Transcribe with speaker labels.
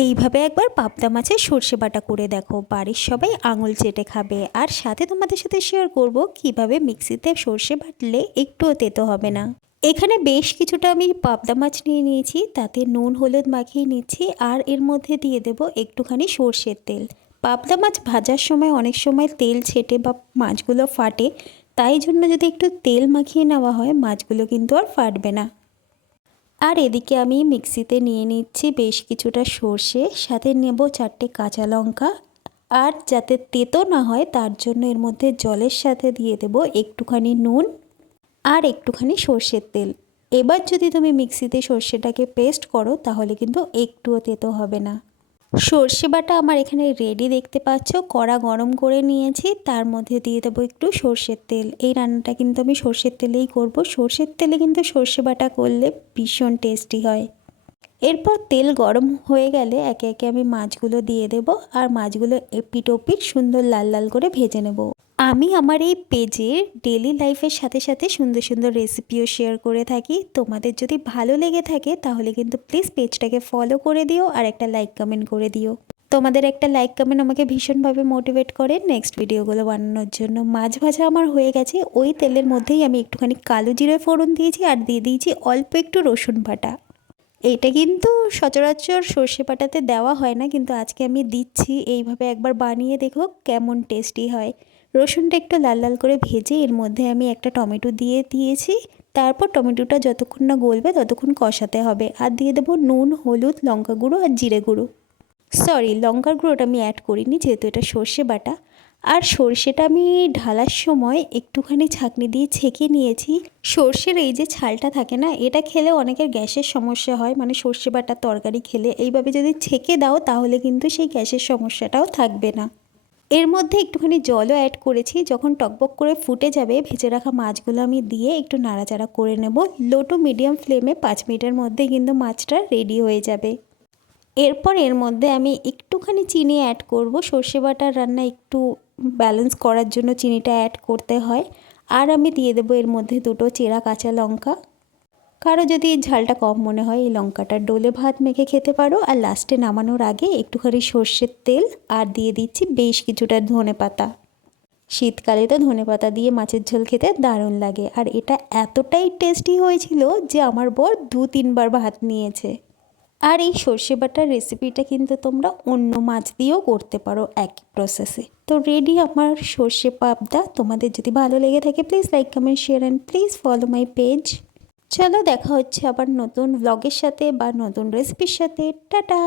Speaker 1: এইভাবে একবার পাবদা মাছের সর্ষে বাটা করে দেখো। বাড়ির সবাই আঙুল চেটে খাবে। আর সাথে তোমাদের সাথে শেয়ার করব কীভাবে মিক্সিতে সর্ষে বাটলে একটুও তেতো হবে না। এখানে বেশ কিছুটা আমি পাবদা মাছ নিয়ে নিয়েছি, তাতে নুন, হলুদ মাখিয়ে নিচ্ছি, আর এর মধ্যে দিয়ে দেব একটুখানি সর্ষের তেল। পাবদা মাছ ভাজার সময় অনেক সময় তেল ছেটে বা মাছগুলো ফাটে, তাই জন্য যদি একটু তেল মাখিয়ে নেওয়া হয়, মাছগুলো কিন্তু আর ফাটবে না। আর এদিকে আমি মিক্সিতে নিয়ে নিচ্ছি বেশ কিছুটা সর্ষে, সাথে নেব চারটে কাঁচা লঙ্কা। আর যাতে তেতো না হয়, তার জন্য এর মধ্যে জলের সাথে দিয়ে দেব একটুখানি নুন আর একটুখানি সর্ষের তেল। এবার যদি তুমি মিক্সিতে সর্ষেটাকে পেস্ট করো, তাহলে কিন্তু একটুও তেতো হবে না। সর্ষে বাটা আমার এখানে রেডি দেখতে পাচ্ছ। কড়া গরম করে নিয়েছি, তার মধ্যে দিয়ে দেবো একটু সর্ষের তেল। এই রান্নাটা কিন্তু আমি সর্ষের তেলেই করব। সর্ষের তেলে কিন্তু সর্ষে বাটা করলে ভীষণ টেস্টি হয়। এরপর তেল গরম হয়ে গেলে একে একে আমি মাছগুলো দিয়ে দেব, আর মাছগুলো এপিট ওপিট সুন্দর লাল লাল করে ভেজে নেব। আমি আমার এই পেজে ডেলি লাইফের সাথে সাথে সুন্দর সুন্দর রেসিপিও শেয়ার করে থাকি। তোমাদের যদি ভালো লেগে থাকে, তাহলে কিন্তু প্লিজ পেজটাকে ফলো করে দিও আর একটা লাইক কমেন্ট করে দিও। তোমাদের একটা লাইক কমেন্ট আমাকে ভীষণভাবে মোটিভেট করে। নেক্সট ভিডিওগুলো বানানোর জন্য মাছ ভাজা আমার হয়ে গেছে। ওই তেলের মধ্যেই আমি একটুখানি কালো জিরে ফোড়ন দিয়েছি আর দিয়ে দিয়েছি অল্প একটু রসুন বাটা। এটা কিন্তু সচরাচর সর্ষে পাটাতে দেওয়া হয় না, কিন্তু আজকে আমি দিচ্ছি। এইভাবে একবার বানিয়ে দেখো কেমন টেস্টি হয়। রসুনটা একটু লাল লাল করে ভেজে এর মধ্যে আমি একটা টমেটো দিয়ে দিয়েছি। তারপর টমেটোটা যতক্ষণ না গলবে ততক্ষণ কষাতে হবে। আর দিয়ে দেবো নুন, হলুদ, লঙ্কা গুঁড়ো আর জিরে গুঁড়ো। সরি, লঙ্কার গুঁড়োটা আমি অ্যাড করিনি যেহেতু এটা সর্ষে বাটা। আর সর্ষেটা আমি ঢালার সময় একটুখানি ছাঁকনি দিয়ে ছেঁকে নিয়েছি। সর্ষের এই যে ছালটা থাকে না, এটা খেলে অনেকের গ্যাসের সমস্যা হয় মানে সর্ষে বাটার তরকারি খেলে। এইভাবে যদি ছেঁকে দাও তাহলে কিন্তু সেই গ্যাসের সমস্যাটাও থাকবে না। এর মধ্যে একটুখানি জলও অ্যাড করেছি। যখন টকবক করে ফুটে যাবে, ভেজে রাখা মাছগুলো আমি দিয়ে একটু নাড়াচাড়া করে নেব। লো টু মিডিয়াম ফ্লেমে পাঁচ মিনিটের মধ্যে কিন্তু মাছটা রেডি হয়ে যাবে। এরপর এর মধ্যে আমি একটুখানি চিনি অ্যাড করব। সর্ষে বাটার রান্না একটু ব্যালেন্স করার জন্য চিনিটা অ্যাড করতে হয়। আর আমি দিয়ে দেবো এর মধ্যে দুটো চেরা কাঁচা লঙ্কা। কারও যদি ঝালটা কম মনে হয়, এই লঙ্কাটা ডোলে ভাত মেখে খেতে পারো। আর লাস্টে নামানোর আগে একটুখানি সর্ষের তেল আর দিয়ে দিচ্ছি বেশ কিছুটা ধনে পাতা। শীতকালে তো ধনে পাতা দিয়ে মাছের ঝোল খেতে দারুণ লাগে। আর এটা এতটাই টেস্টি হয়েছিল যে আমার বর দু তিনবার ভাত নিয়েছে। আর এই সর্ষে বাটার রেসিপিটা কিন্তু তোমরা অন্য মাছ দিয়েও করতে পারো একই প্রসেসে তো রেডি আমার সর্ষে পাবদা। তোমাদের যদি ভালো লেগে থাকে please like comment share and please follow my page চলো দেখা হচ্ছে আবার নতুন ব্লগের সাথে বা নতুন রেসিপির সাথে। টাটা!